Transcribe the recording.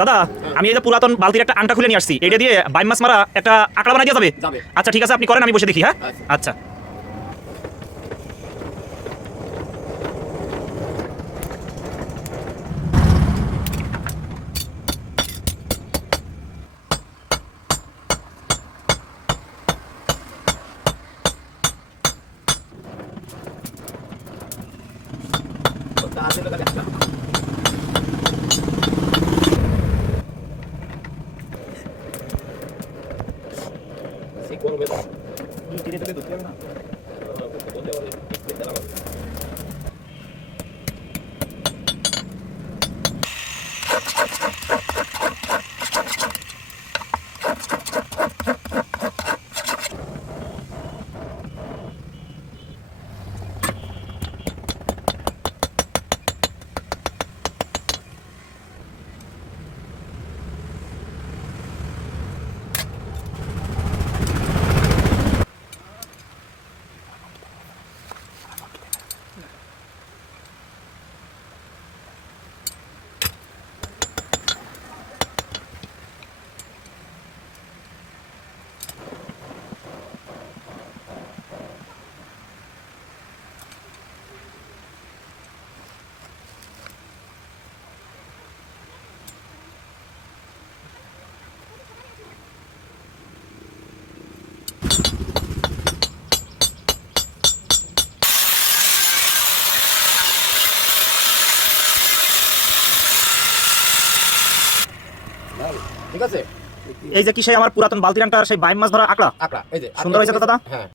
দাদা আমি এই যে পুরাতন বালতির একটা আংটা খুলে নিয়ে আসছি, এটা দিয়ে বাইম মাছ মারা একটা আকড়া বানাই দিয়ে যাবে? যাবে। আচ্ছা ঠিক আছে, আপনি করেন, আমি বসে দেখি। হ্যাঁ আচ্ছা। আচ্ছা। ঠিক আছে, এই যে কি সেই আমার পুরাতন বালতির আংটার সেই বাইম মাছ ধরা আকড়া আকড়া এই যে সুন্দর হয়েছে তো দাদা? হ্যাঁ।